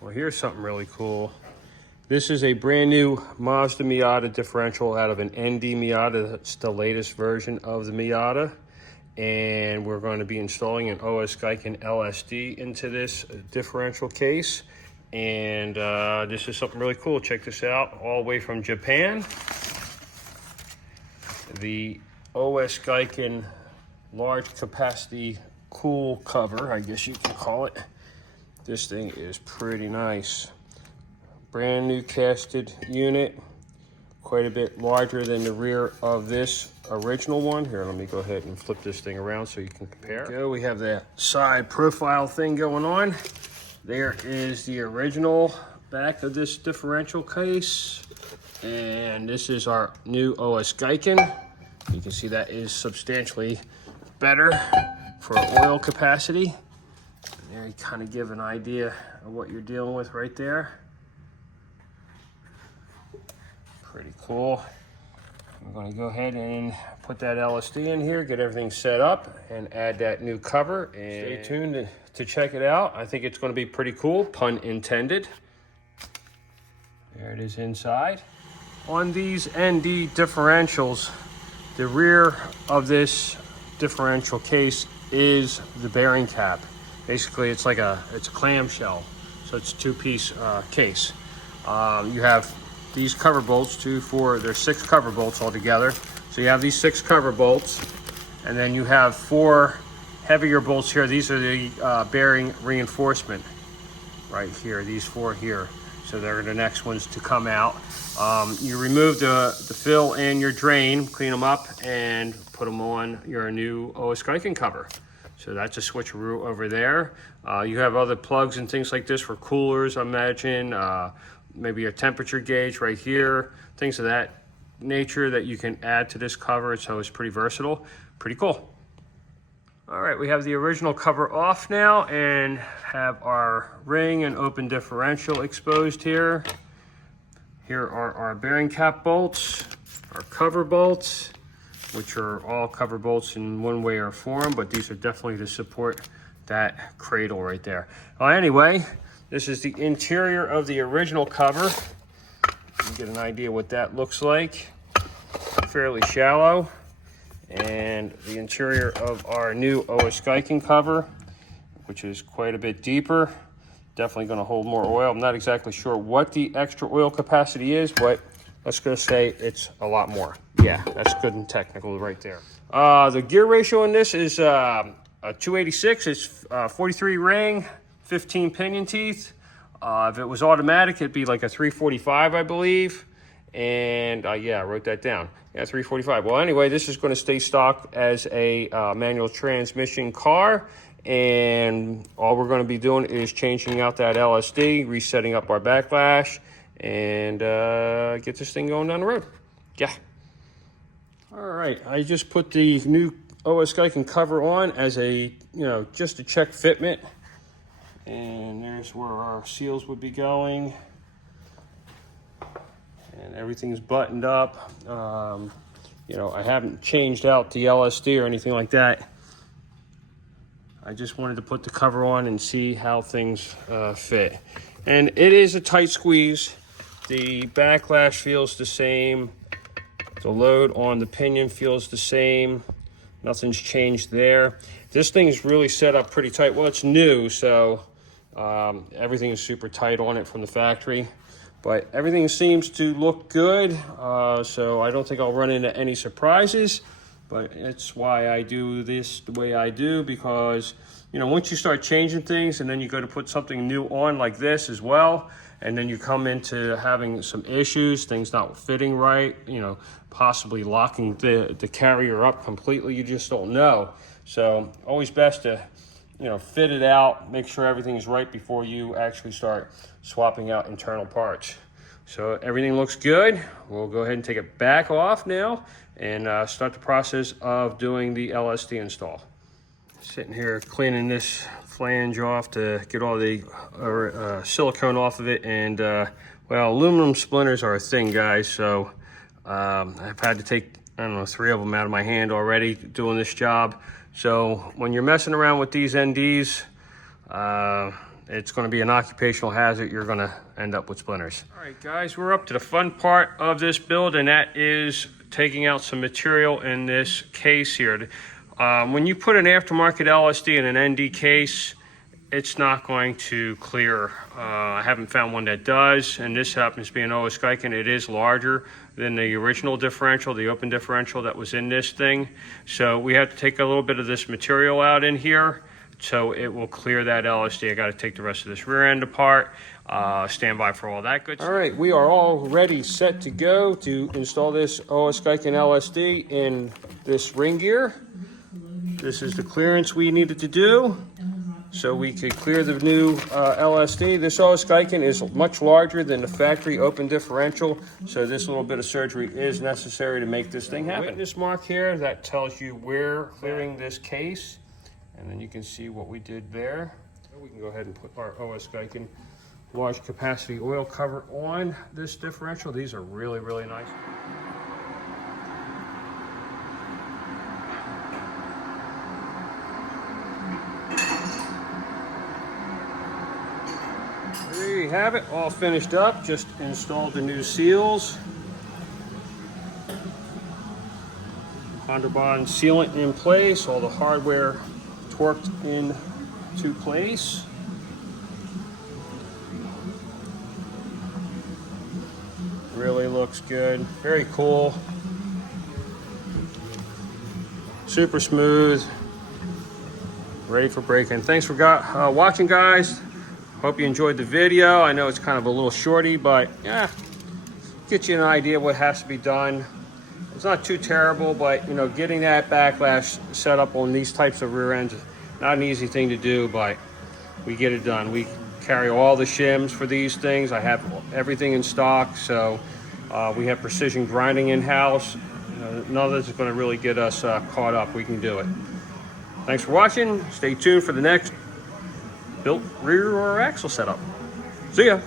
Well, here's something really cool. This is a brand new Mazda Miata differential out of an ND Miata. That's the latest version of the Miata. And we're going to be installing an OSGiken Lsd into this differential case. And this is something really cool. Check this out, all the way from Japan. The OSGiken large capacity cool cover, I guess you can call it. This thing is pretty nice. Brand new casted unit, quite a bit larger than the rear of this original one. Here, let me go ahead and flip this thing around so you can compare. We have that side profile thing going on. There is the original back of this differential case. And this is our new OSGiken. You can see that is substantially better for oil capacity. And there you kind of give an idea of what you're dealing with right there. Pretty cool. I'm going to go ahead and put that LSD in here, get everything set up, and add that new cover. And stay tuned to check it out. I think it's going to be pretty cool, pun intended. There it is inside. On these ND differentials, the rear of this differential case is the bearing cap. Basically, it's like it's a clamshell, so it's a two-piece case. You have these cover bolts, there's 6 cover bolts altogether. So you have these 6 cover bolts, and then you have 4 heavier bolts here. These are the bearing reinforcement right here, these 4 here. So they're the next ones to come out. You remove the fill and your drain, clean them up, and put them on your new OSGiken cover. So that's a switcheroo over there. You have other plugs and things like this for coolers, I imagine. Maybe a temperature gauge right here, things of that nature that you can add to this cover. So it's pretty versatile, pretty cool. All right, we have the original cover off now and have our ring and open differential exposed here. Here are our bearing cap bolts, our cover bolts, which are all cover bolts in one way or form, but these are definitely to support that cradle right there. Well, anyway, this is the interior of the original cover. You get an idea what that looks like. Fairly shallow. And the interior of our new OSGiken cover, which is quite a bit deeper. Definitely going to hold more oil. I'm not exactly sure what the extra oil capacity is, but let's go say it's a lot more. Yeah, that's good and technical right there. The gear ratio in this is a 286. It's 43 ring, 15 pinion teeth. If it was automatic, it'd be like a 345, I believe. And yeah, I wrote that down. Yeah, 345. Well, anyway, this is going to stay stock as a manual transmission car. And all we're going to be doing is changing out that LSD, resetting up our backlash, and get this thing going down the road. Yeah. All right, I just put the new OSGiken cover on as a, just to check fitment. And there's where our seals would be going. And everything's buttoned up. I haven't changed out the LSD or anything like that. I just wanted to put the cover on and see how things fit. And it is a tight squeeze. The backlash feels the same. The load on the pinion feels the same. Nothing's changed there. This thing's really set up pretty tight. Well, it's new, so everything is super tight on it from the factory. But everything seems to look good, so I don't think I'll run into any surprises. But it's why I do this the way I do, because, once you start changing things and then you go to put something new on like this as well, and then you come into having some issues, things not fitting right, possibly locking the carrier up completely, you just don't know. So always best to, fit it out, make sure everything is right before you actually start swapping out internal parts. So everything looks good. We'll go ahead and take it back off now and start the process of doing the LSD install. Sitting here cleaning this flange off to get all the silicone off of it. And well, aluminum splinters are a thing, guys. So I've had to take, 3 of them out of my hand already doing this job. So when you're messing around with these NDs, it's going to be an occupational hazard. You're going to end up with splinters. All right, guys, we're up to the fun part of this build, and that is taking out some material in this case here. When you put an aftermarket LSD in an ND case, it's not going to clear. I haven't found one that does, and this happens to be an OSGiken. It is larger than the original differential, the open differential that was in this thing. So we have to take a little bit of this material out in here so it will clear that LSD. I got to take the rest of this rear end apart. Stand by for all that good stuff. All right, we are all ready, set to go to install this OSGiken Lsd in this ring gear. This is the clearance we needed to do so we could clear the new LSD. This OSGiken is much larger than the factory open differential, so this little bit of surgery is necessary to make this thing happen. Witness mark here, that tells you we're clearing this case, and then you can see what we did there. We can go ahead and put our OSGiken large capacity oil cover on this differential. These are really, really nice. There you have it, all finished up. Just installed the new seals. Underbond sealant in place, all the hardware torqued into place. Really looks good, very cool. Super smooth, ready for break-in. Thanks for watching, guys. Hope you enjoyed the video. I know it's kind of a little shorty, but yeah, get you an idea what has to be done. It's not too terrible, but you know, getting that backlash set up on these types of rear ends is not an easy thing to do, but we get it done. We carry all the shims for these things. I have everything in stock, so we have precision grinding in-house. None of this is going to really get us caught up. We can do it. Thanks for watching. Stay tuned for the next built rear or axle setup. See ya.